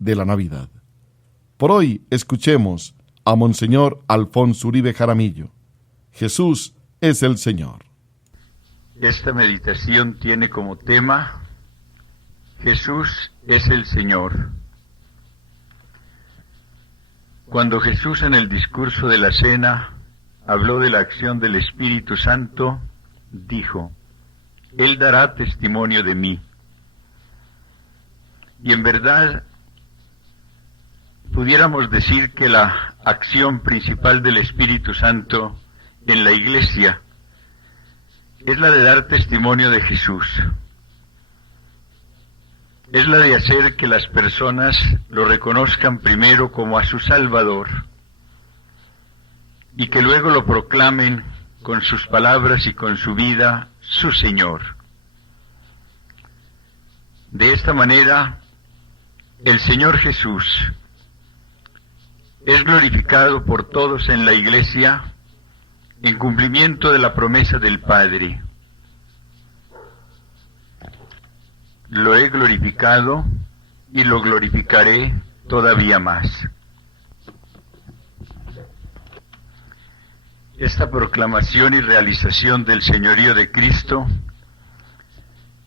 de la Navidad. Por hoy escuchemos a Monseñor Alfonso Uribe Jaramillo. Jesús es el Señor. Esta meditación tiene como tema Jesús es el Señor. Cuando Jesús en el discurso de la cena habló de la acción del Espíritu Santo, dijo: Él dará testimonio de mí. Y en verdad, pudiéramos decir que la acción principal del Espíritu Santo en la Iglesia es la de dar testimonio de Jesús. Es la de hacer que las personas lo reconozcan primero como a su Salvador y que luego lo proclamen con sus palabras y con su vida, su Señor. De esta manera, el Señor Jesús es glorificado por todos en la Iglesia en cumplimiento de la promesa del Padre. Lo he glorificado y lo glorificaré todavía más. Esta proclamación y realización del señorío de Cristo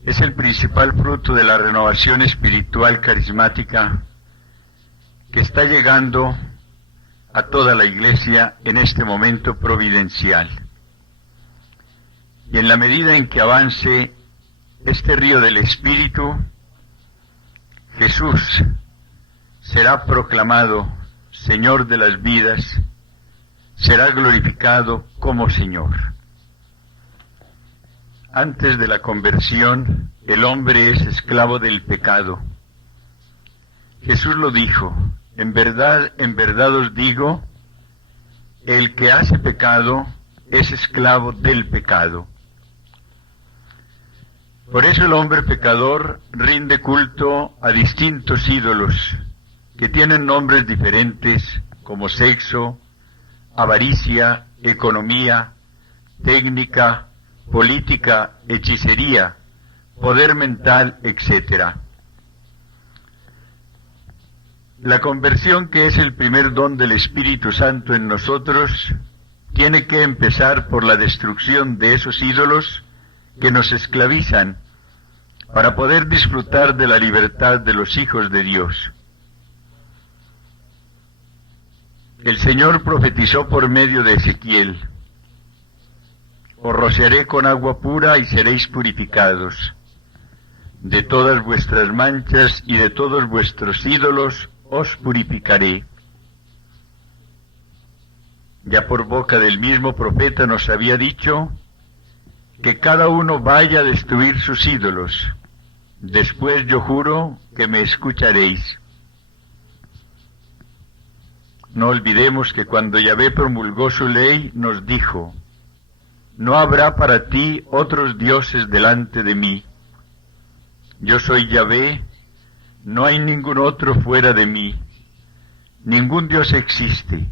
es el principal fruto de la renovación espiritual carismática que está llegando a toda la Iglesia en este momento providencial. Y en la medida en que avance este río del Espíritu, Jesús será proclamado Señor de las vidas, será glorificado como Señor. Antes de la conversión, el hombre es esclavo del pecado. Jesús lo dijo: en verdad os digo, el que hace pecado es esclavo del pecado. Por eso el hombre pecador rinde culto a distintos ídolos que tienen nombres diferentes como sexo, avaricia, economía, técnica, política, hechicería, poder mental, etc. La conversión, que es el primer don del Espíritu Santo en nosotros, tiene que empezar por la destrucción de esos ídolos que nos esclavizan para poder disfrutar de la libertad de los hijos de Dios. El Señor profetizó por medio de Ezequiel: os rociaré con agua pura y seréis purificados. De todas vuestras manchas y de todos vuestros ídolos os purificaré. Ya por boca del mismo profeta nos había dicho que cada uno vaya a destruir sus ídolos. Después yo juro que me escucharéis. No olvidemos que cuando Yahvé promulgó su ley, nos dijo: no habrá para ti otros dioses delante de mí. Yo soy Yahvé, no hay ningún otro fuera de mí. Ningún Dios existe.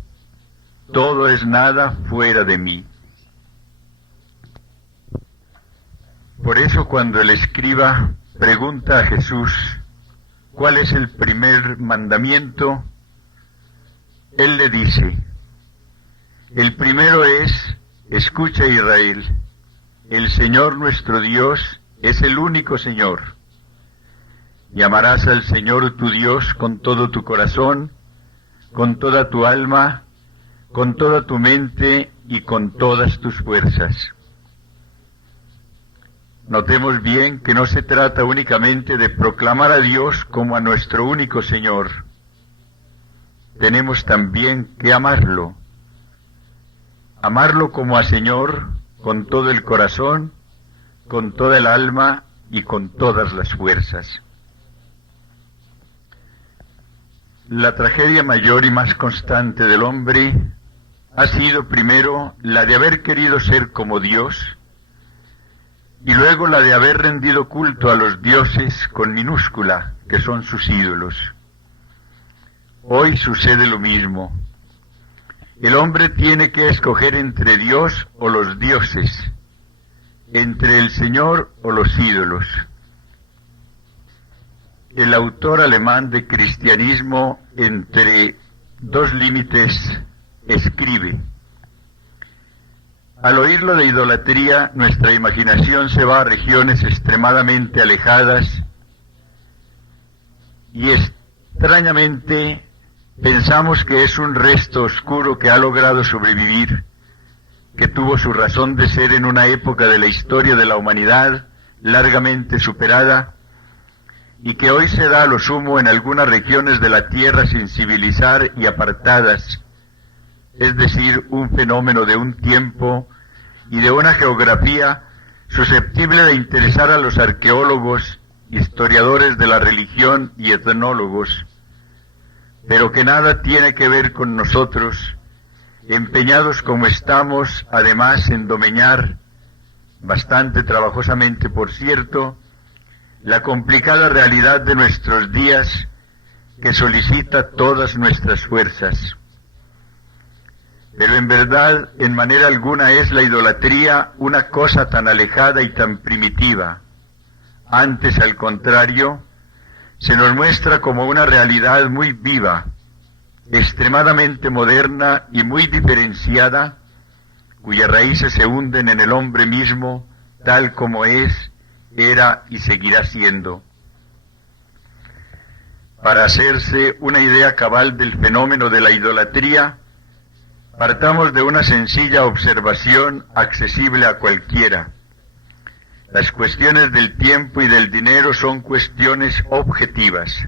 Todo es nada fuera de mí. Por eso cuando el escriba pregunta a Jesús cuál es el primer mandamiento, él le dice: el primero es: escucha, Israel, el Señor nuestro Dios es el único Señor. Y amarás al Señor tu Dios con todo tu corazón, con toda tu alma, con toda tu mente y con todas tus fuerzas. Notemos bien que no se trata únicamente de proclamar a Dios como a nuestro único Señor. Tenemos también que amarlo. Amarlo como a Señor con todo el corazón, con toda el alma y con todas las fuerzas. La tragedia mayor y más constante del hombre ha sido primero la de haber querido ser como Dios y luego la de haber rendido culto a los dioses con minúscula, que son sus ídolos. Hoy sucede lo mismo. El hombre tiene que escoger entre Dios o los dioses, entre el Señor o los ídolos. el autor alemán de Cristianismo entre dos límites escribe: al oírlo de idolatría, nuestra imaginación se va a regiones extremadamente alejadas y extrañamente pensamos que es un resto oscuro que ha logrado sobrevivir, que tuvo su razón de ser en una época de la historia de la humanidad largamente superada y que hoy se da a lo sumo en algunas regiones de la Tierra sin civilizar y apartadas, es decir, un fenómeno de un tiempo y de una geografía susceptible de interesar a los arqueólogos, historiadores de la religión y etnólogos, pero que nada tiene que ver con nosotros, empeñados como estamos, además, en domeñar, bastante trabajosamente por cierto, la complicada realidad de nuestros días que solicita todas nuestras fuerzas. Pero en verdad, en manera alguna es la idolatría una cosa tan alejada y tan primitiva. Antes, al contrario, se nos muestra como una realidad muy viva, extremadamente moderna y muy diferenciada, cuyas raíces se hunden en el hombre mismo, tal como es, era y seguirá siendo. Para hacerse una idea cabal del fenómeno de la idolatría, partamos de una sencilla observación accesible a cualquiera. Las cuestiones del tiempo y del dinero son cuestiones objetivas.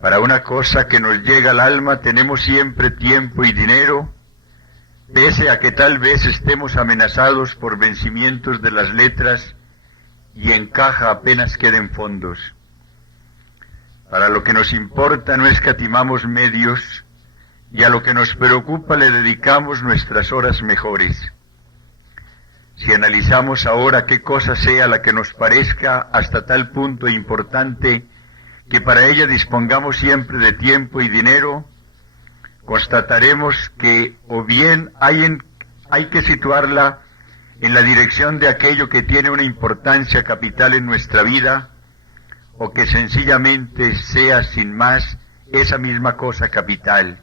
Para una cosa que nos llega al alma tenemos siempre tiempo y dinero, pese a que tal vez estemos amenazados por vencimientos de las letras y en caja apenas queden fondos. Para lo que nos importa no escatimamos medios y a lo que nos preocupa le dedicamos nuestras horas mejores. Si analizamos ahora qué cosa sea la que nos parezca hasta tal punto importante que para ella dispongamos siempre de tiempo y dinero, constataremos que o bien hay que situarla en la dirección de aquello que tiene una importancia capital en nuestra vida, o que sencillamente sea sin más esa misma cosa capital.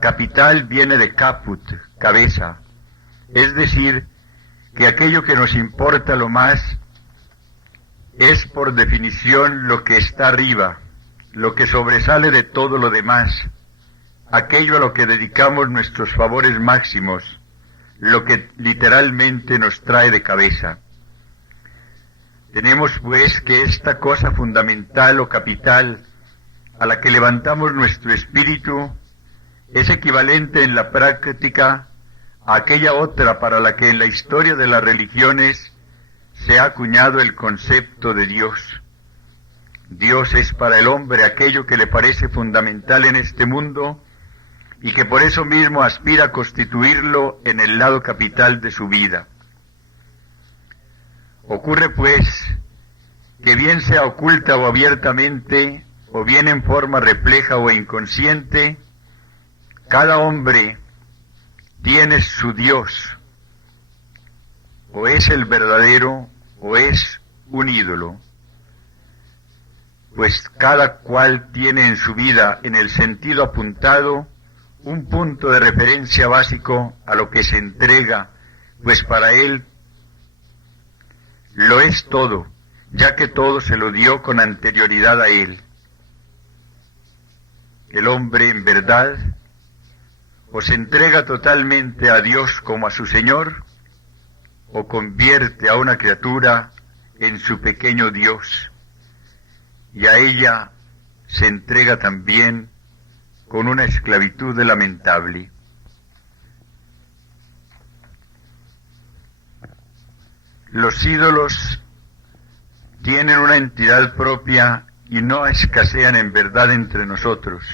Capital viene de caput, cabeza, es decir, que aquello que nos importa lo más es por definición lo que está arriba, lo que sobresale de todo lo demás, aquello a lo que dedicamos nuestros favores máximos, lo que literalmente nos trae de cabeza. Tenemos pues que esta cosa fundamental o capital a la que levantamos nuestro espíritu es equivalente en la práctica a aquella otra para la que en la historia de las religiones se ha acuñado el concepto de Dios. Dios es para el hombre aquello que le parece fundamental en este mundo y que por eso mismo aspira a constituirlo en el lado capital de su vida. Ocurre pues que bien sea oculta o abiertamente, o bien en forma refleja o inconsciente, cada hombre tiene su Dios, o es el verdadero o es un ídolo, pues cada cual tiene en su vida, en el sentido apuntado, un punto de referencia básico a lo que se entrega, pues para él lo es todo, ya que todo se lo dio con anterioridad a él. El hombre, en verdad, o se entrega totalmente a Dios como a su Señor, o convierte a una criatura en su pequeño Dios, y a ella se entrega también con una esclavitud lamentable. Los ídolos tienen una entidad propia y no escasean en verdad entre nosotros.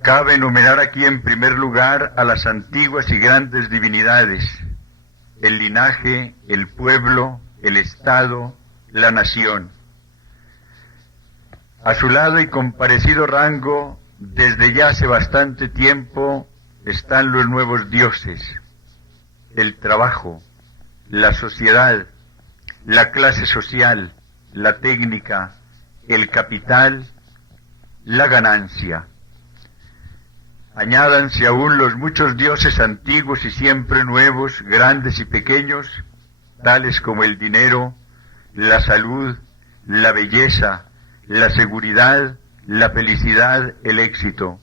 Cabe enumerar aquí en primer lugar a las antiguas y grandes divinidades, el linaje, el pueblo, el estado, la nación. A su lado y con parecido rango, desde ya hace bastante tiempo, están los nuevos dioses, el trabajo, la sociedad, la clase social, la técnica, el capital, la ganancia. Añádanse aún los muchos dioses antiguos y siempre nuevos, grandes y pequeños, tales como el dinero, la salud, la belleza, la seguridad, la felicidad, el éxito.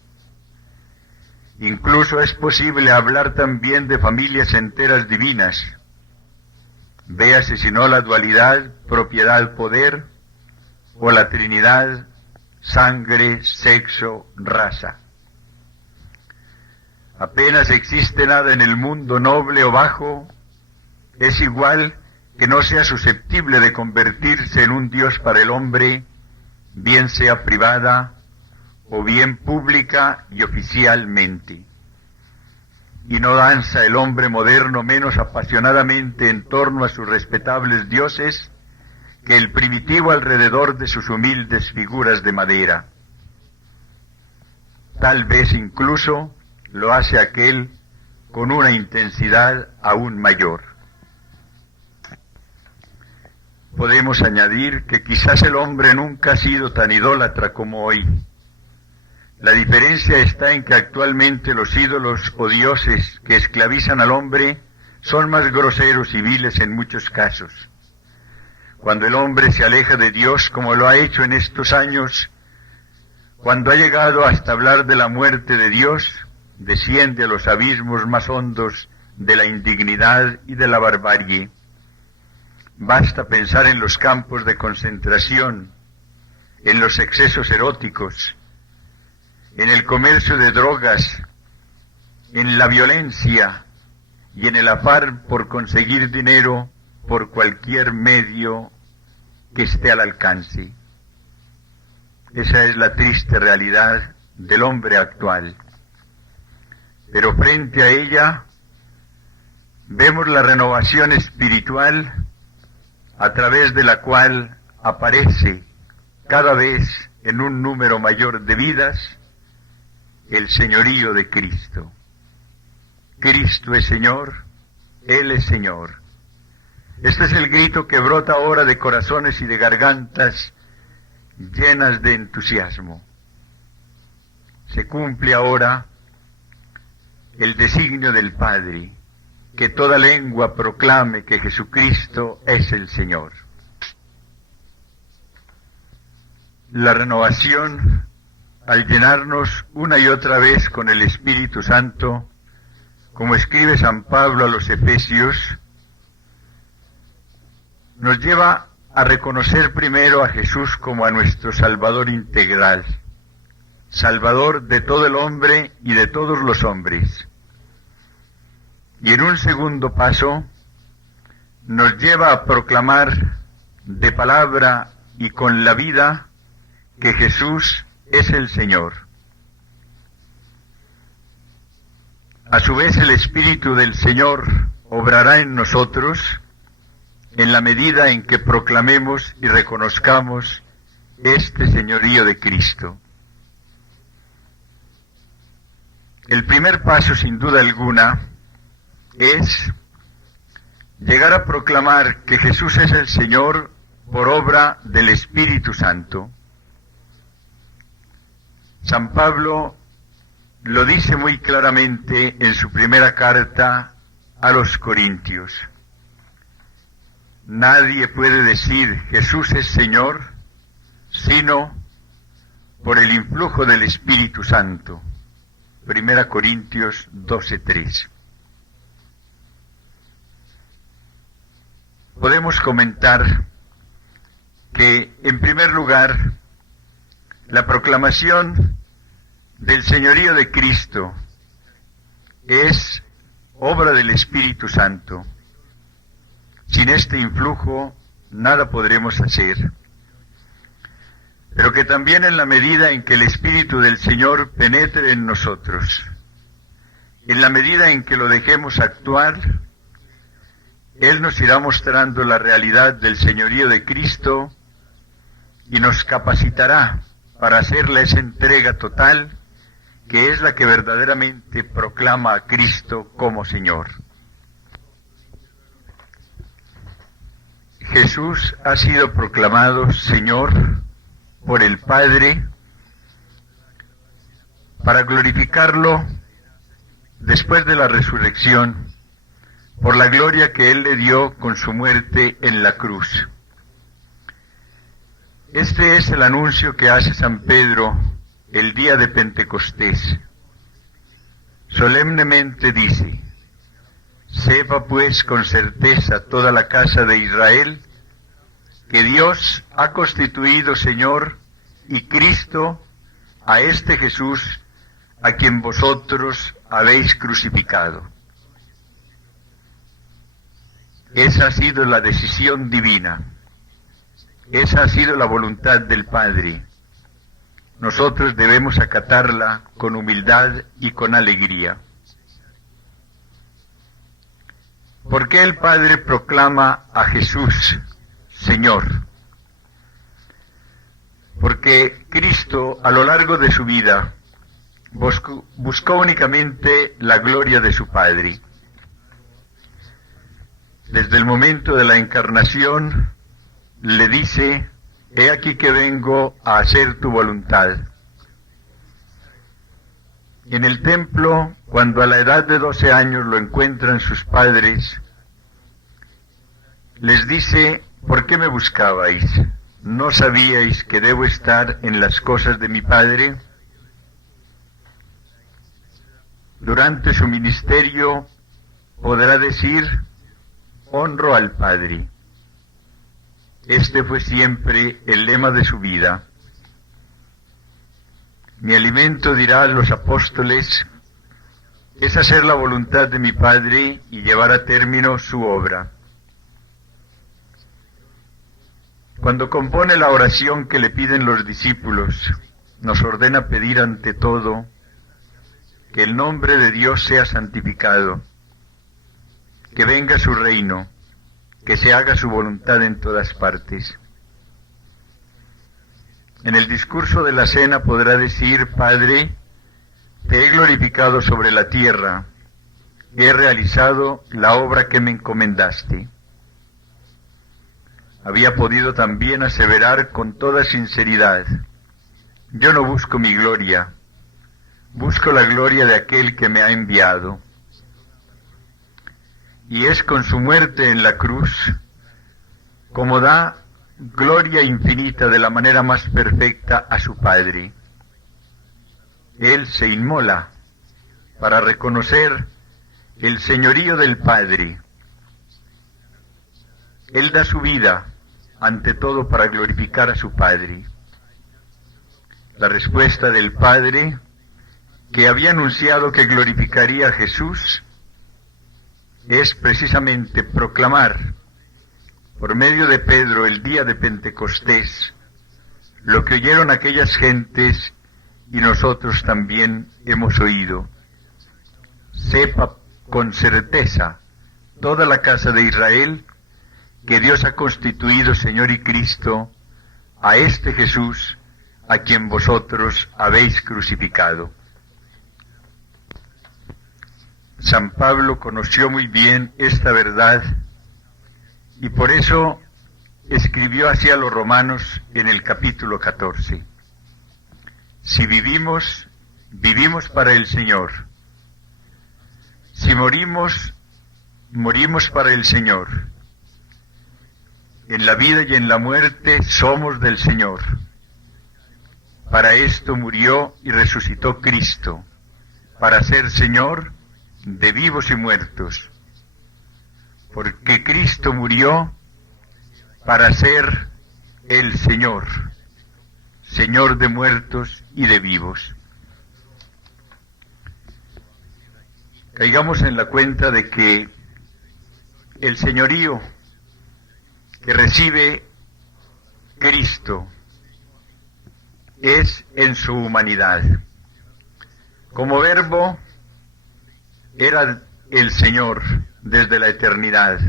Incluso es posible hablar también de familias enteras divinas. Véase si no la dualidad, propiedad-poder, o la trinidad, sangre, sexo, raza. Apenas existe nada en el mundo noble o bajo, es igual que no sea susceptible de convertirse en un Dios para el hombre, bien sea privada o bien pública y oficialmente. Y no danza el hombre moderno menos apasionadamente en torno a sus respetables dioses que el primitivo alrededor de sus humildes figuras de madera. Tal vez incluso lo hace aquel con una intensidad aún mayor. Podemos añadir que quizás el hombre nunca ha sido tan idólatra como hoy. La diferencia está en que actualmente los ídolos o dioses que esclavizan al hombre son más groseros y viles en muchos casos. Cuando el hombre se aleja de Dios, como lo ha hecho en estos años, cuando ha llegado hasta hablar de la muerte de Dios, desciende a los abismos más hondos de la indignidad y de la barbarie. Basta pensar en los campos de concentración, en los excesos eróticos, en el comercio de drogas, en la violencia y en el afán por conseguir dinero por cualquier medio que esté al alcance. Esa es la triste realidad del hombre actual. Pero frente a ella vemos la renovación espiritual a través de la cual aparece cada vez en un número mayor de vidas el señorío de Cristo. Cristo es Señor, Él es Señor. Este es el grito que brota ahora de corazones y de gargantas llenas de entusiasmo. Se cumple ahora el designio del Padre, que toda lengua proclame que Jesucristo es el Señor. La renovación, al llenarnos una y otra vez con el Espíritu Santo, como escribe San Pablo a los Efesios, nos lleva a reconocer primero a Jesús como a nuestro Salvador integral, Salvador de todo el hombre y de todos los hombres. Y en un segundo paso, nos lleva a proclamar de palabra y con la vida que Jesús es el Señor. A su vez, el Espíritu del Señor obrará en nosotros en la medida en que proclamemos y reconozcamos este señorío de Cristo. El primer paso, sin duda alguna, es llegar a proclamar que Jesús es el Señor por obra del Espíritu Santo. San Pablo lo dice muy claramente en su primera carta a los Corintios. Nadie puede decir Jesús es Señor sino por el influjo del Espíritu Santo. 1 Corintios 12:3. Podemos comentar que, en primer lugar, la proclamación del señorío de Cristo es obra del Espíritu Santo. Sin este influjo nada podremos hacer. Pero que también en la medida en que el Espíritu del Señor penetre en nosotros, en la medida en que lo dejemos actuar, Él nos irá mostrando la realidad del señorío de Cristo y nos capacitará para hacerle esa entrega total que es la que verdaderamente proclama a Cristo como Señor. Jesús ha sido proclamado Señor por el Padre para glorificarlo después de la resurrección, por la gloria que Él le dio con su muerte en la cruz. Este es el anuncio que hace San Pedro el día de Pentecostés. Solemnemente dice: sepa pues con certeza toda la casa de Israel que Dios ha constituido Señor y Cristo a este Jesús a quien vosotros habéis crucificado. Esa ha sido la decisión divina. Esa ha sido la voluntad del Padre. Nosotros debemos acatarla con humildad y con alegría. ¿Por qué el Padre proclama a Jesús Señor? Porque Cristo, a lo largo de su vida, buscó únicamente la gloria de su Padre. Desde el momento de la encarnación, le dice: he aquí que vengo a hacer tu voluntad. En el templo, cuando a la edad de 12 años lo encuentran sus padres, les dice: ¿por qué me buscabais? ¿No sabíais que debo estar en las cosas de mi Padre? Durante su ministerio podrá decir: honro al Padre. Este fue siempre el lema de su vida. Mi alimento, dirá a los apóstoles, es hacer la voluntad de mi Padre y llevar a término su obra. Cuando compone la oración que le piden los discípulos, nos ordena pedir ante todo que el nombre de Dios sea santificado, que venga su reino, que se haga su voluntad en todas partes. En el discurso de la cena podrá decir: Padre, te he glorificado sobre la tierra, he realizado la obra que me encomendaste. Había podido también aseverar con toda sinceridad: yo no busco mi gloria, busco la gloria de aquel que me ha enviado. Y es con su muerte en la cruz como da gloria infinita de la manera más perfecta a su Padre. Él se inmola para reconocer el señorío del Padre. Él da su vida ante todo para glorificar a su Padre. La respuesta del Padre, que había anunciado que glorificaría a Jesús, es precisamente proclamar por medio de Pedro el día de Pentecostés lo que oyeron aquellas gentes y nosotros también hemos oído. Sepa con certeza toda la casa de Israel que Dios ha constituido Señor y Cristo a este Jesús a quien vosotros habéis crucificado. San Pablo conoció muy bien esta verdad y por eso escribió así a los romanos en el capítulo 14. Si vivimos, vivimos para el Señor. Si morimos, morimos para el Señor. En la vida y en la muerte somos del Señor. Para esto murió y resucitó Cristo, para ser Señor de vivos y muertos. Porque Cristo murió para ser el Señor, Señor de muertos y de vivos. Caigamos en la cuenta de que el señorío que recibe Cristo es en su humanidad. Como verbo era el Señor desde la eternidad,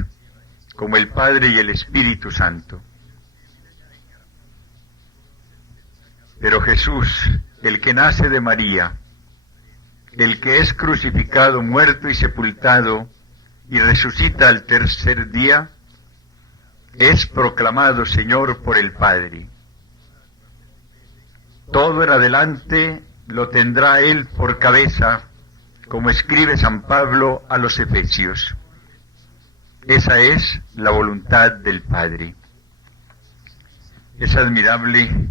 como el Padre y el Espíritu Santo. Pero Jesús, el que nace de María, el que es crucificado, muerto y sepultado, y resucita al tercer día, es proclamado Señor por el Padre. Todo en adelante lo tendrá Él por cabeza, como escribe San Pablo a los Efesios. Esa es la voluntad del Padre. Es admirable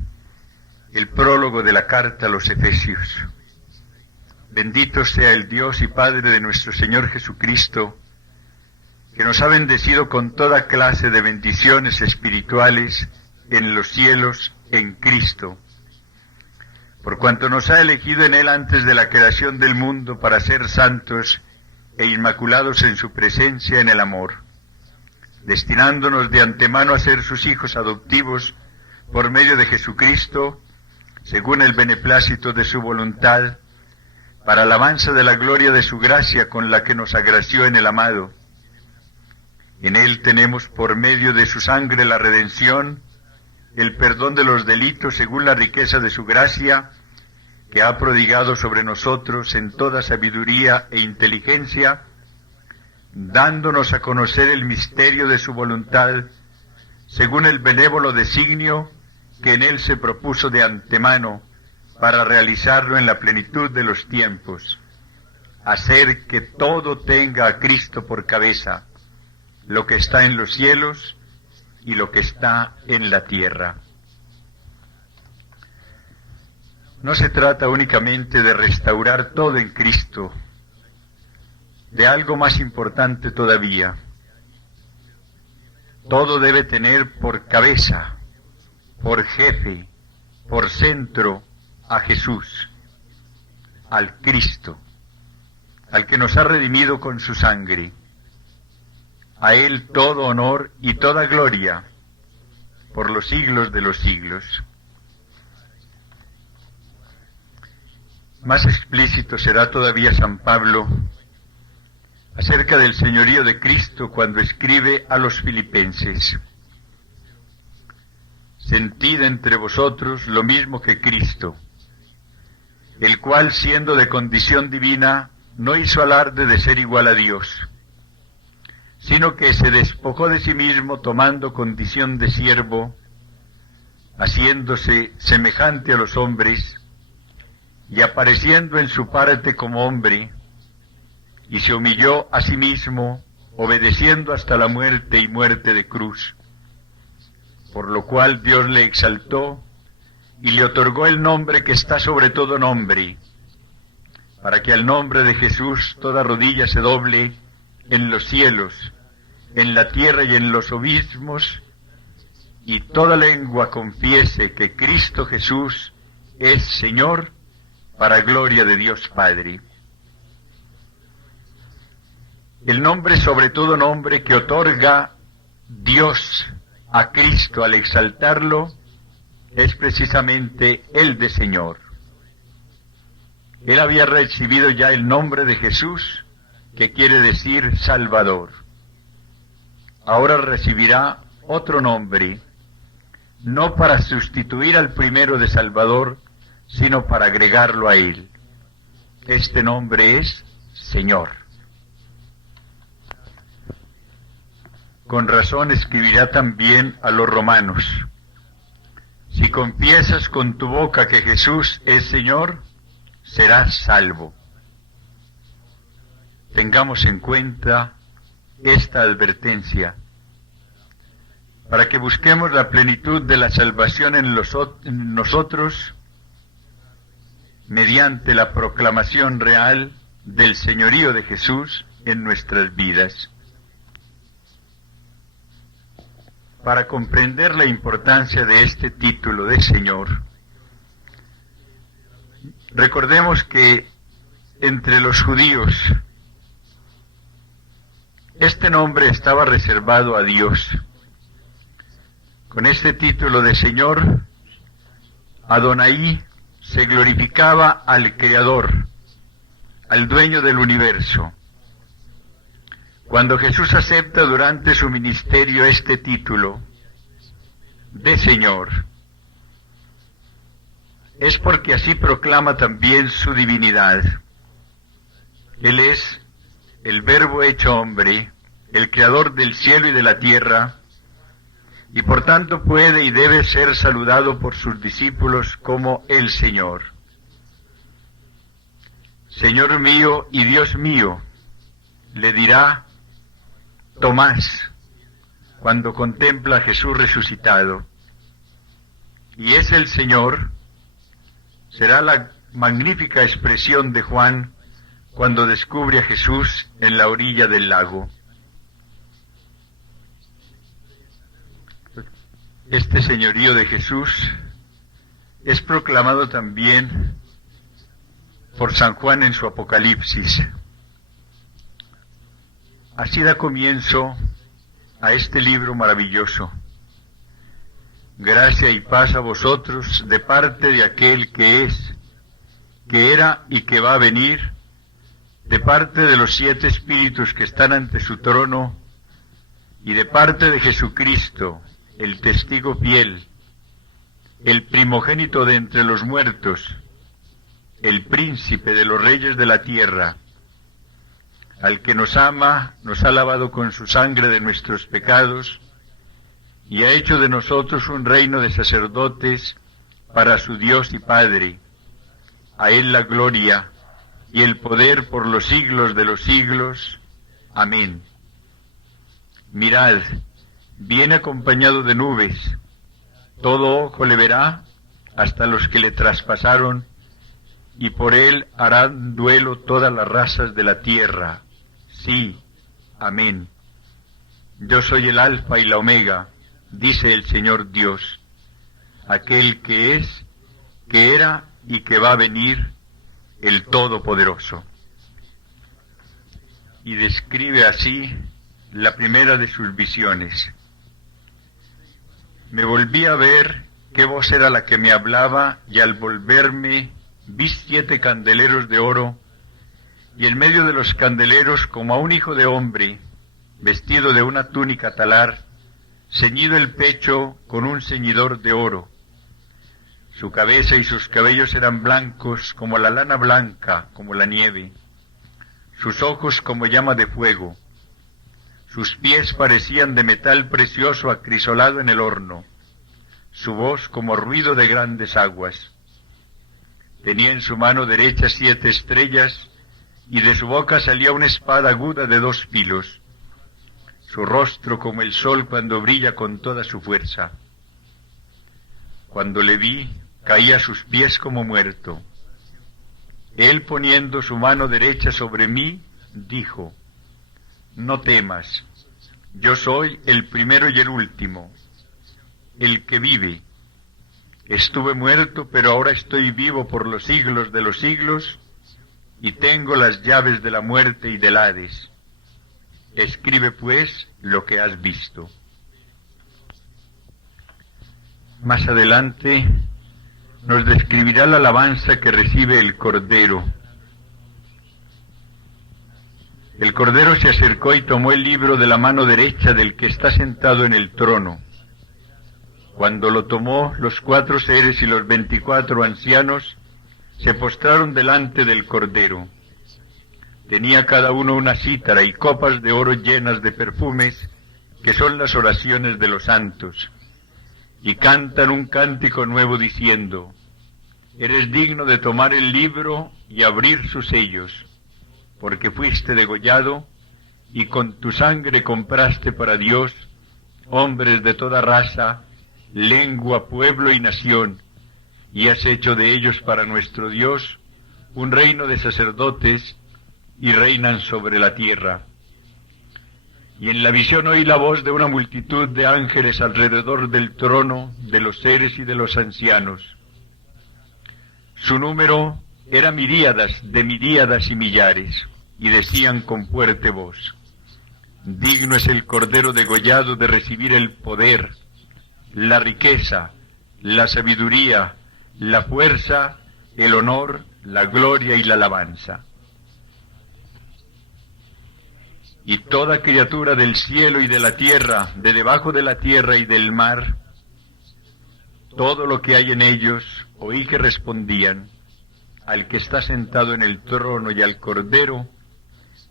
el prólogo de la carta a los Efesios. Bendito sea el Dios y Padre de nuestro Señor Jesucristo, que nos ha bendecido con toda clase de bendiciones espirituales en los cielos en Cristo, por cuanto nos ha elegido en Él antes de la creación del mundo para ser santos e inmaculados en su presencia en el amor, destinándonos de antemano a ser sus hijos adoptivos por medio de Jesucristo, según el beneplácito de su voluntad, para alabanza de la gloria de su gracia con la que nos agració en el amado. En Él tenemos por medio de su sangre la redención, el perdón de los delitos según la riqueza de su gracia, que ha prodigado sobre nosotros en toda sabiduría e inteligencia, dándonos a conocer el misterio de su voluntad, según el benévolo designio que en Él se propuso de antemano, para realizarlo en la plenitud de los tiempos, hacer que todo tenga a Cristo por cabeza, lo que está en los cielos y lo que está en la tierra. No se trata únicamente de restaurar todo en Cristo, de algo más importante todavía. Todo debe tener por cabeza, por jefe, por centro a Jesús, al Cristo, al que nos ha redimido con su sangre. A Él todo honor y toda gloria por los siglos de los siglos. Más explícito será todavía San Pablo acerca del señorío de Cristo cuando escribe a los filipenses: Sentid entre vosotros lo mismo que Cristo, el cual, siendo de condición divina, no hizo alarde de ser igual a Dios, sino que se despojó de sí mismo, tomando condición de siervo, haciéndose semejante a los hombres, y apareciendo en su parte como hombre, y se humilló a sí mismo, obedeciendo hasta la muerte y muerte de cruz, por lo cual Dios le exaltó y le otorgó el nombre que está sobre todo nombre, para que al nombre de Jesús toda rodilla se doble en los cielos, en la tierra y en los abismos, y toda lengua confiese que Cristo Jesús es Señor, para gloria de Dios Padre. El nombre sobre todo nombre que otorga Dios a Cristo al exaltarlo es precisamente el de Señor. Él había recibido ya el nombre de Jesús, que quiere decir Salvador. Ahora recibirá otro nombre, no para sustituir al primero de Salvador, sino para agregarlo a Él. Este nombre es Señor. Con razón escribirá también a los romanos: si confiesas con tu boca que Jesús es Señor, serás salvo. Tengamos en cuenta esta advertencia, para que busquemos la plenitud de la salvación en nosotros, mediante la proclamación real del señorío de Jesús en nuestras vidas. Para comprender la importancia de este título de Señor, recordemos que entre los judíos este nombre estaba reservado a Dios. Con este título de Señor, Adonai se glorificaba al Creador, al dueño del universo. Cuando Jesús acepta durante su ministerio este título de Señor, es porque así proclama también su divinidad. Él es el Verbo hecho hombre, el Creador del cielo y de la tierra, y por tanto puede y debe ser saludado por sus discípulos como el Señor. Señor mío y Dios mío, le dirá Tomás cuando contempla a Jesús resucitado. Y es el Señor, será la magnífica expresión de Juan cuando descubre a Jesús en la orilla del lago. Este señorío de Jesús es proclamado también por San Juan en su Apocalipsis. Así da comienzo a este libro maravilloso. Gracia y paz a vosotros de parte de aquel que es, que era y que va a venir, de parte de los 7 espíritus que están ante su trono, y de parte de Jesucristo, el testigo fiel, el primogénito de entre los muertos, el príncipe de los reyes de la tierra, al que nos ama, nos ha lavado con su sangre de nuestros pecados, y ha hecho de nosotros un reino de sacerdotes para su Dios y Padre. A Él la gloria y el poder por los siglos de los siglos. Amén. Mirad, viene acompañado de nubes, todo ojo le verá, hasta los que le traspasaron, y por Él harán duelo todas las razas de la tierra. Sí, amén. Yo soy el Alfa y la Omega, dice el Señor Dios, aquel que es, que era y que va a venir, el Todopoderoso. Y describe así la primera de sus visiones. Me volví a ver qué voz era la que me hablaba, y al volverme vi 7 candeleros de oro, y en medio de los candeleros, como a un hijo de hombre, vestido de una túnica talar, ceñido el pecho con un ceñidor de oro. Su cabeza y sus cabellos eran blancos como la lana blanca, como la nieve. Sus ojos como llama de fuego. Sus pies parecían de metal precioso acrisolado en el horno. Su voz como ruido de grandes aguas. Tenía en su mano derecha 7 estrellas, y de su boca salía una espada aguda de 2 filos. Su rostro como el sol cuando brilla con toda su fuerza. Cuando le vi, caí a sus pies como muerto. Él, poniendo su mano derecha sobre mí, dijo: No temas, yo soy el primero y el último, el que vive. Estuve muerto, pero ahora estoy vivo por los siglos de los siglos, y tengo las llaves de la muerte y del Hades. Escribe pues lo que has visto. Más adelante nos describirá la alabanza que recibe el Cordero. El Cordero se acercó y tomó el libro de la mano derecha del que está sentado en el trono. Cuando lo tomó, los 4 seres y los 24 ancianos se postraron delante del Cordero. Tenía cada uno una cítara y copas de oro llenas de perfumes, que son las oraciones de los santos. Y cantan un cántico nuevo diciendo: Eres digno de tomar el libro y abrir sus sellos, porque fuiste degollado, y con tu sangre compraste para Dios hombres de toda raza, lengua, pueblo y nación, y has hecho de ellos para nuestro Dios un reino de sacerdotes, y reinan sobre la tierra. Y en la visión oí la voz de una multitud de ángeles alrededor del trono, de los seres y de los ancianos. Su número era miríadas de miríadas y millares, y decían con fuerte voz: Digno es el Cordero degollado de recibir el poder, la riqueza, la sabiduría, la fuerza, el honor, la gloria y la alabanza. Y toda criatura del cielo y de la tierra, de debajo de la tierra y del mar, todo lo que hay en ellos, oí que respondían: al que está sentado en el trono y al Cordero,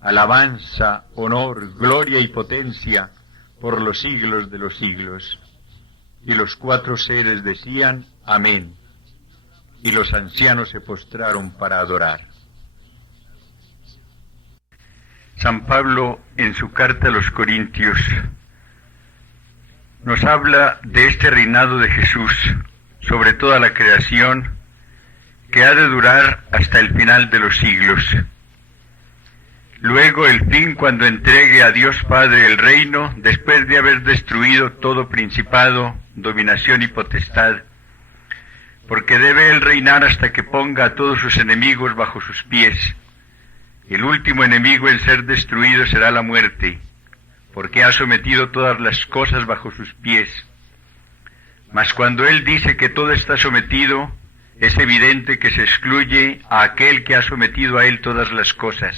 alabanza, honor, gloria y potencia por los siglos de los siglos. Y los 4 seres decían, amén. Y los ancianos se postraron para adorar. San Pablo, en su carta a los Corintios, nos habla de este reinado de Jesús sobre toda la creación, que ha de durar hasta el final de los siglos. Luego el fin, cuando entregue a Dios Padre el reino, después de haber destruido todo principado, dominación y potestad, porque debe él reinar hasta que ponga a todos sus enemigos bajo sus pies. El último enemigo en ser destruido será la muerte, porque ha sometido todas las cosas bajo sus pies. Mas cuando él dice que todo está sometido, es evidente que se excluye a aquel que ha sometido a él todas las cosas.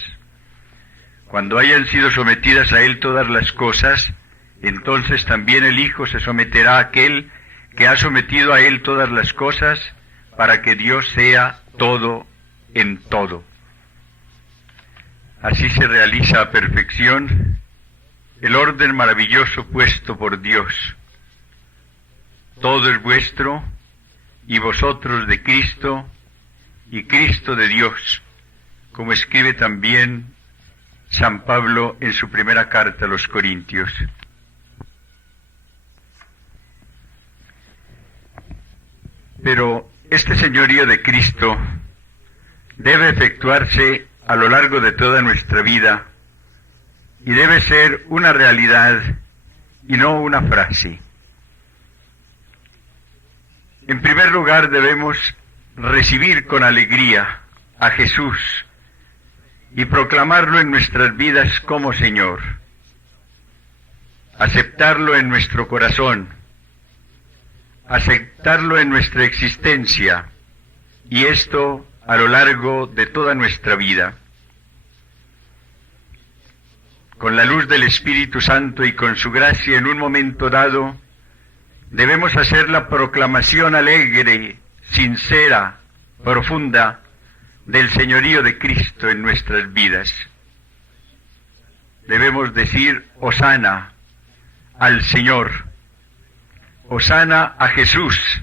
Cuando hayan sido sometidas a él todas las cosas, entonces también el Hijo se someterá a aquel que ha sometido a él todas las cosas, para que Dios sea todo en todo. Así se realiza a perfección el orden maravilloso puesto por Dios. Todo es vuestro, y vosotros de Cristo, y Cristo de Dios, como escribe también San Pablo en su primera carta a los Corintios. Pero este señorío de Cristo debe efectuarse a lo largo de toda nuestra vida y debe ser una realidad y no una frase. En primer lugar, debemos recibir con alegría a Jesús y proclamarlo en nuestras vidas como Señor, aceptarlo en nuestro corazón, aceptarlo en nuestra existencia, y esto a lo largo de toda nuestra vida. Con la luz del Espíritu Santo y con su gracia, en un momento dado, debemos hacer la proclamación alegre, sincera, profunda, del señorío de Cristo en nuestras vidas. Debemos decir, Hosana al Señor, Hosana a Jesús,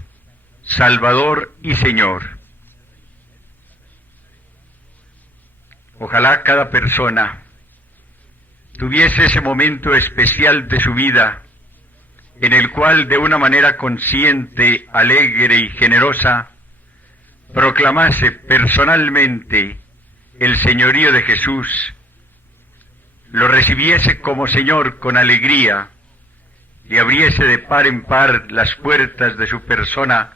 Salvador y Señor. Ojalá cada persona tuviese ese momento especial de su vida, en el cual de una manera consciente, alegre y generosa, proclamase personalmente el señorío de Jesús, lo recibiese como Señor con alegría, y abriese de par en par las puertas de su persona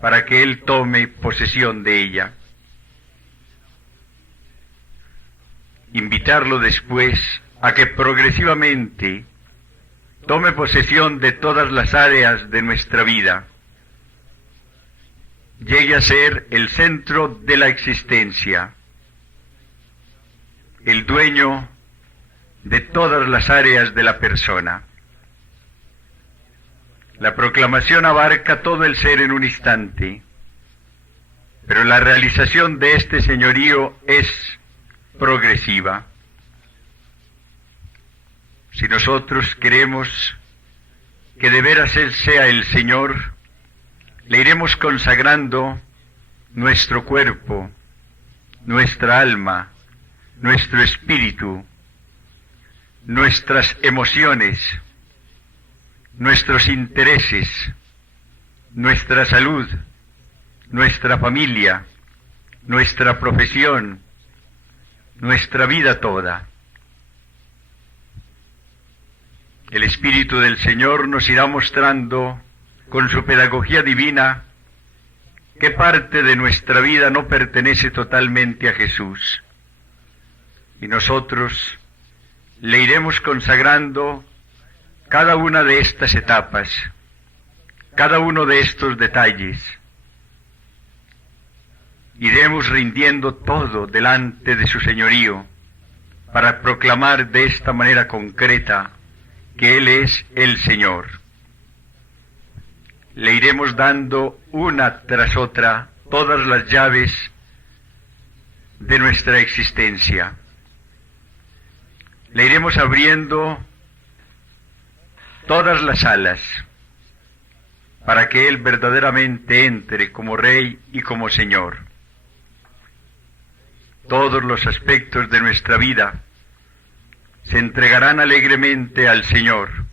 para que Él tome posesión de ella. Invitarlo después a que progresivamente tome posesión de todas las áreas de nuestra vida, llegue a ser el centro de la existencia, el dueño de todas las áreas de la persona. La proclamación abarca todo el ser en un instante, pero la realización de este señorío es progresiva. Si nosotros queremos que de veras Él sea el Señor, le iremos consagrando nuestro cuerpo, nuestra alma, nuestro espíritu, nuestras emociones, nuestros intereses, nuestra salud, nuestra familia, nuestra profesión, nuestra vida toda. El Espíritu del Señor nos irá mostrando con su pedagogía divina qué parte de nuestra vida no pertenece totalmente a Jesús. Y nosotros le iremos consagrando cada una de estas etapas, cada uno de estos detalles. Iremos rindiendo todo delante de su señorío para proclamar de esta manera concreta que Él es el Señor. Le iremos dando una tras otra todas las llaves de nuestra existencia. Le iremos abriendo todas las alas para que Él verdaderamente entre como Rey y como Señor. Todos los aspectos de nuestra vida se entregarán alegremente al Señor.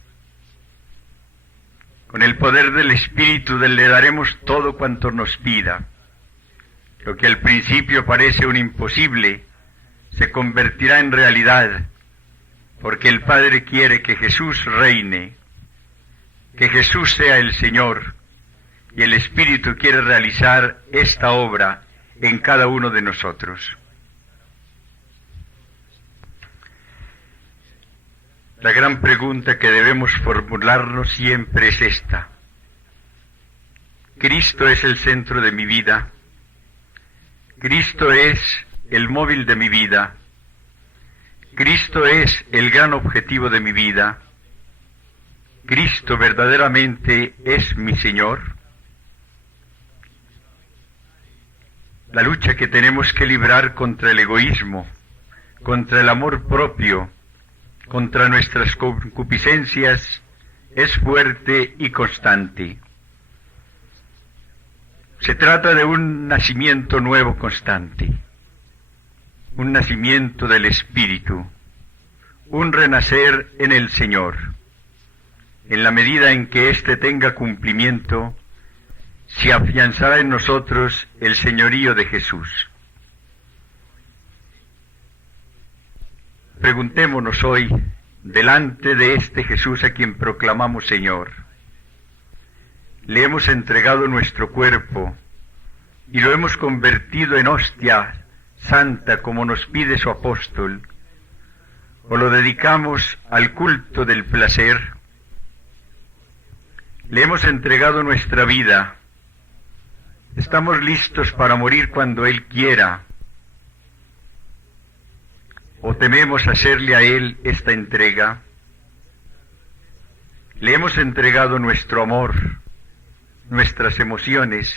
Con el poder del Espíritu le daremos todo cuanto nos pida. Lo que al principio parece un imposible, se convertirá en realidad, porque el Padre quiere que Jesús reine, que Jesús sea el Señor, y el Espíritu quiere realizar esta obra en cada uno de nosotros. La gran pregunta que debemos formularnos siempre es esta: ¿Cristo es el centro de mi vida? ¿Cristo es el móvil de mi vida? ¿Cristo es el gran objetivo de mi vida? ¿Cristo verdaderamente es mi Señor? La lucha que tenemos que librar contra el egoísmo, contra el amor propio, contra nuestras concupiscencias, es fuerte y constante. Se trata de un nacimiento nuevo constante, un nacimiento del Espíritu, un renacer en el Señor. En la medida en que éste tenga cumplimiento, se afianzará en nosotros el señorío de Jesús. Preguntémonos hoy, delante de este Jesús a quien proclamamos Señor, le hemos entregado nuestro cuerpo y lo hemos convertido en hostia santa como nos pide su apóstol, o lo dedicamos al culto del placer. Le hemos entregado nuestra vida, estamos listos para morir cuando Él quiera, ¿o tememos hacerle a Él esta entrega? Le hemos entregado nuestro amor, nuestras emociones,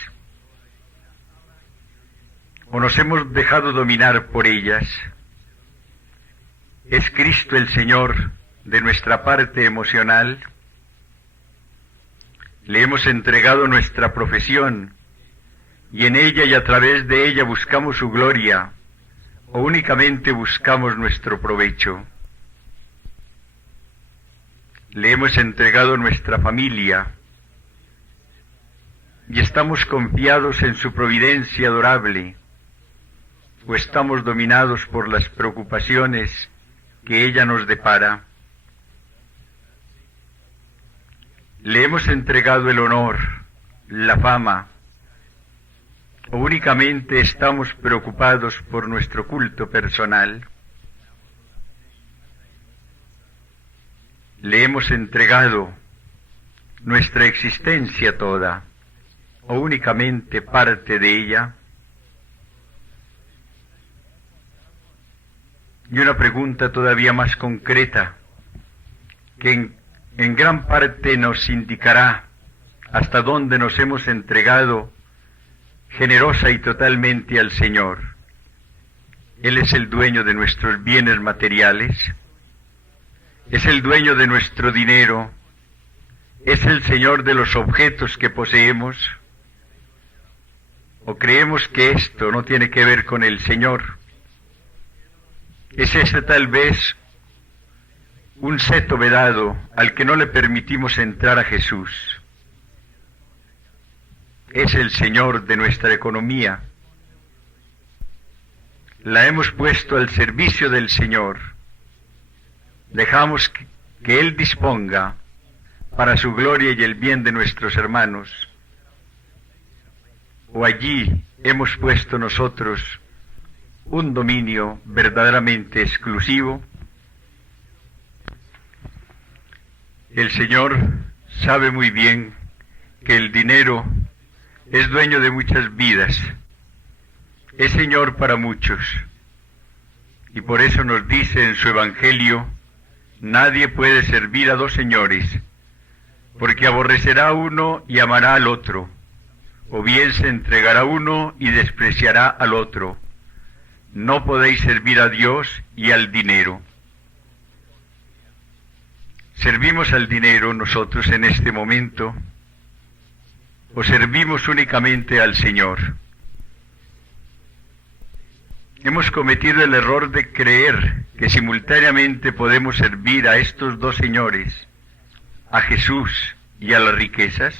¿o nos hemos dejado dominar por ellas? ¿Es Cristo el Señor de nuestra parte emocional? Le hemos entregado nuestra profesión, y en ella y a través de ella buscamos su gloria, ¿o únicamente buscamos nuestro provecho? Le hemos entregado nuestra familia y estamos confiados en su providencia adorable, ¿o estamos dominados por las preocupaciones que ella nos depara? Le hemos entregado el honor, la fama, ¿o únicamente estamos preocupados por nuestro culto personal? Le hemos entregado nuestra existencia toda, ¿o únicamente parte de ella? Y una pregunta todavía más concreta, que en gran parte nos indicará hasta dónde nos hemos entregado generosa y totalmente al Señor. Él es el dueño de nuestros bienes materiales, es el dueño de nuestro dinero, es el Señor de los objetos que poseemos, o creemos que esto no tiene que ver con el Señor. ¿Es ese tal vez un seto vedado al que no le permitimos entrar a Jesús? Es el Señor de nuestra economía. La hemos puesto al servicio del Señor. Dejamos que Él disponga para su gloria y el bien de nuestros hermanos. O allí hemos puesto nosotros un dominio verdaderamente exclusivo. El Señor sabe muy bien que el dinero es dueño de muchas vidas, es Señor para muchos, y por eso nos dice en su Evangelio: nadie puede servir a dos señores, porque aborrecerá a uno y amará al otro, o bien se entregará a uno y despreciará al otro. No podéis servir a Dios y al dinero. Servimos al dinero nosotros en este momento, o servimos únicamente al Señor? Hemos cometido el error de creer que simultáneamente podemos servir a estos dos señores, a Jesús y a las riquezas.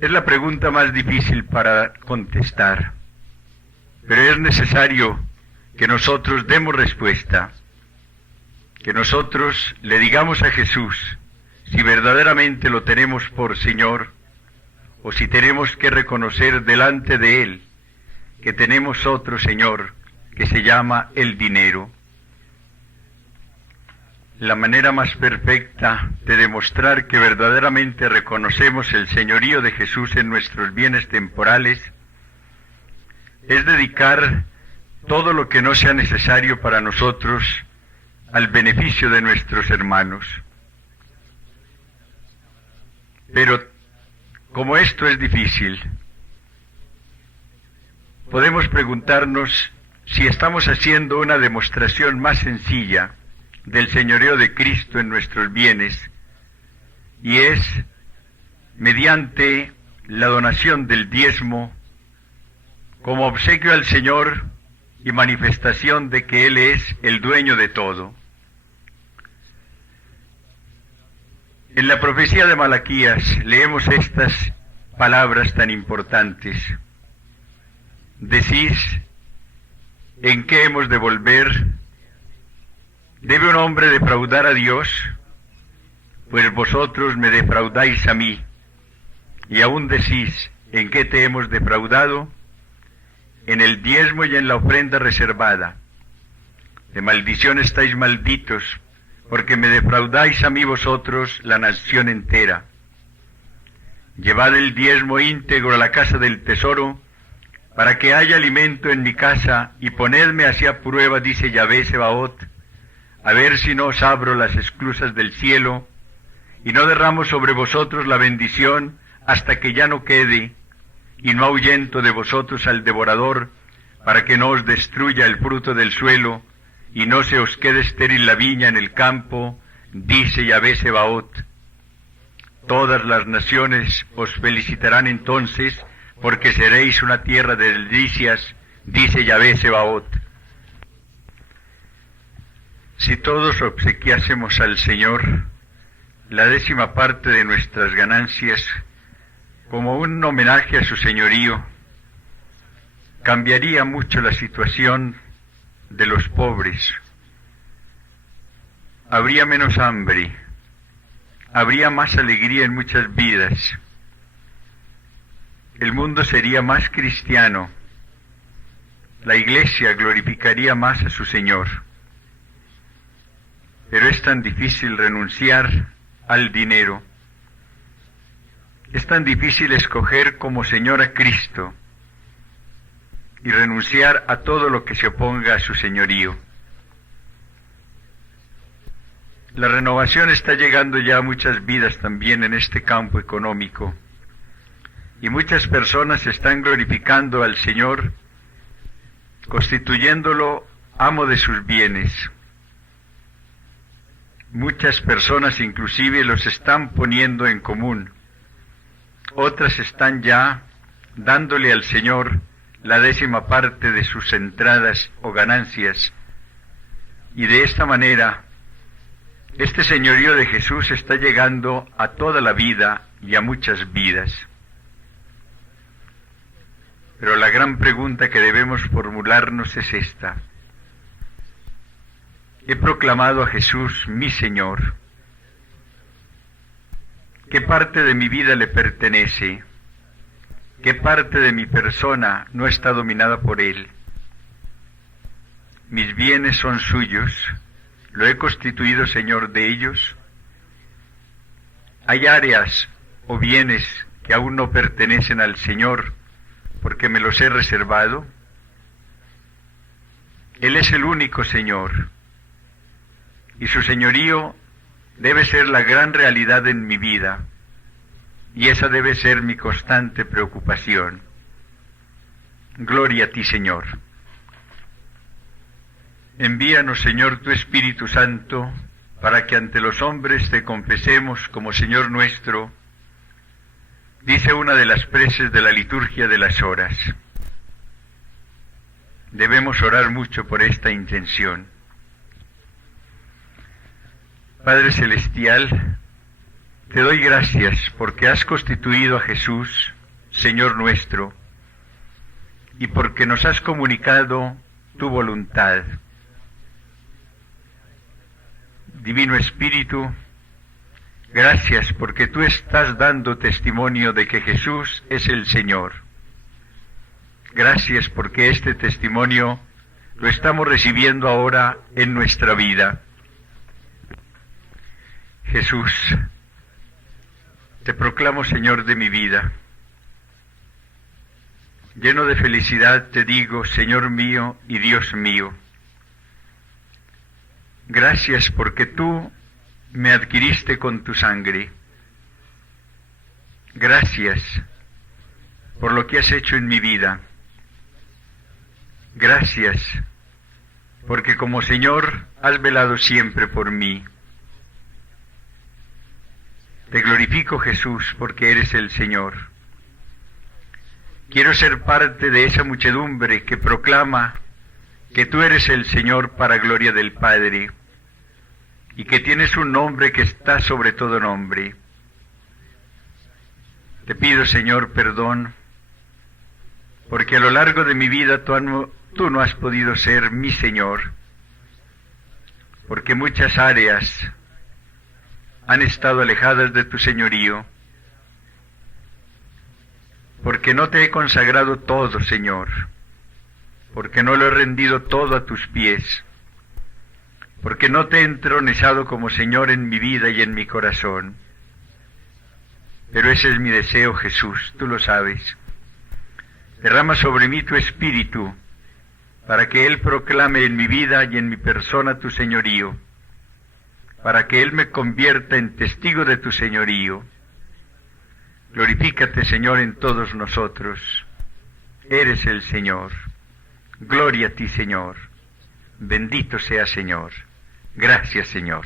Es la pregunta más difícil para contestar, pero es necesario que nosotros demos respuesta, que nosotros le digamos a Jesús si verdaderamente lo tenemos por Señor o si tenemos que reconocer delante de Él que tenemos otro Señor que se llama el dinero. La manera más perfecta de demostrar que verdaderamente reconocemos el señorío de Jesús en nuestros bienes temporales es dedicar todo lo que no sea necesario para nosotros al beneficio de nuestros hermanos. Pero como esto es difícil, podemos preguntarnos si estamos haciendo una demostración más sencilla del señorío de Cristo en nuestros bienes, y es mediante la donación del diezmo como obsequio al Señor y manifestación de que Él es el dueño de todo. En la profecía de Malaquías leemos estas palabras tan importantes. Decís, ¿en qué hemos de volver? ¿Debe un hombre defraudar a Dios? Pues vosotros me defraudáis a mí. Y aún decís, ¿en qué te hemos defraudado? En el diezmo y en la ofrenda reservada. De maldición estáis malditos, porque me defraudáis a mí vosotros, la nación entera. Llevad el diezmo íntegro a la casa del tesoro, para que haya alimento en mi casa, y ponedme hacia prueba, dice Yahvé Sebaot, a ver si no os abro las esclusas del cielo, y no derramo sobre vosotros la bendición hasta que ya no quede, y no ahuyento de vosotros al devorador, para que no os destruya el fruto del suelo, y no se os quede estéril la viña en el campo, dice Yahvé Sebaot. Todas las naciones os felicitarán entonces, porque seréis una tierra de delicias, dice Yahvé Sebaot. Si todos obsequiásemos al Señor la 10ª parte de nuestras ganancias como un homenaje a su señorío, cambiaría mucho la situación de los pobres. Habría menos hambre, habría más alegría en muchas vidas. El mundo sería más cristiano, la Iglesia glorificaría más a su Señor. Pero es tan difícil renunciar al dinero, es tan difícil escoger como Señor a Cristo y renunciar a todo lo que se oponga a su señorío. La renovación está llegando ya a muchas vidas también en este campo económico. Y muchas personas están glorificando al Señor, constituyéndolo amo de sus bienes. Muchas personas inclusive los están poniendo en común. Otras están ya dándole al Señor la 10ª parte de sus entradas o ganancias. Y de esta manera, este señorío de Jesús está llegando a toda la vida y a muchas vidas. Pero la gran pregunta que debemos formularnos es esta. He proclamado a Jesús mi Señor. ¿Qué parte de mi vida le pertenece? ¿Qué parte de mi persona no está dominada por Él? Mis bienes son suyos. ¿Lo he constituido Señor de ellos? ¿Hay áreas o bienes que aún no pertenecen al Señor porque me los he reservado? Él es el único Señor, y su señorío debe ser la gran realidad en mi vida, y esa debe ser mi constante preocupación. Gloria a ti, Señor. Envíanos, Señor, tu Espíritu Santo, para que ante los hombres te confesemos como Señor nuestro, Dice una de las preces de la liturgia de las horas. Debemos orar mucho por esta intención. Padre Celestial, te doy gracias porque has constituido a Jesús, Señor nuestro, y porque nos has comunicado tu voluntad. Divino Espíritu, gracias porque tú estás dando testimonio de que Jesús es el Señor. Gracias porque este testimonio lo estamos recibiendo ahora en nuestra vida. Jesús, te proclamo Señor de mi vida. Lleno de felicidad te digo, Señor mío y Dios mío. Gracias porque tú me adquiriste con tu sangre. Gracias por lo que has hecho en mi vida. Gracias porque como Señor has velado siempre por mí. Te glorifico, Jesús, porque eres el Señor. Quiero ser parte de esa muchedumbre que proclama que tú eres el Señor para gloria del Padre y que tienes un nombre que está sobre todo nombre. Te pido, Señor, perdón, porque a lo largo de mi vida tú no has podido ser mi Señor, porque muchas áreas han estado alejadas de tu señorío, porque no te he consagrado todo, Señor, porque no lo he rendido todo a tus pies, porque no te he entronizado como Señor en mi vida y en mi corazón. Pero ese es mi deseo, Jesús, tú lo sabes. Derrama sobre mí tu Espíritu, para que Él proclame en mi vida y en mi persona tu señorío, para que Él me convierta en testigo de tu señorío. Glorifícate, Señor, en todos nosotros. Eres el Señor. Gloria a ti, Señor. Bendito sea, Señor. Gracias, Señor.